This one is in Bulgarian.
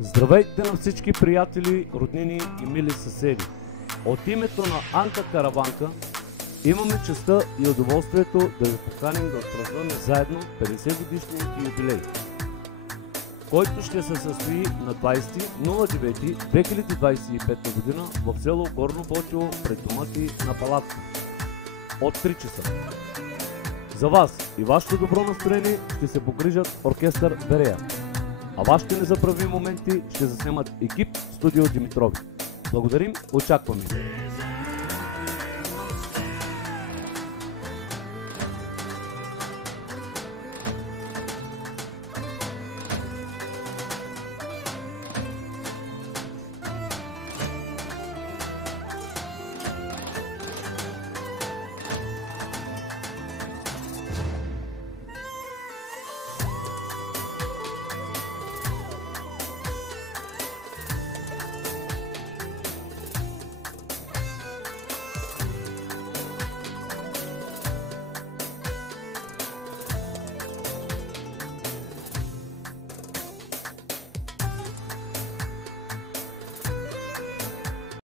Здравейте на всички приятели, роднини и мили съседи! От името на Анка Караванка имаме честта и удоволствието да ви поканим да отпразнуваме заедно 50 годишния юбилей, който ще се състои на 20.09.2025 година в село Горно Ботево пред дома си на Палатка от 3 часа. За вас и вашето добро настроение ще се погрижат оркестър Берея, а вашите незабравими моменти ще заснемат екип Студио Димитрови. Благодарим, очакваме!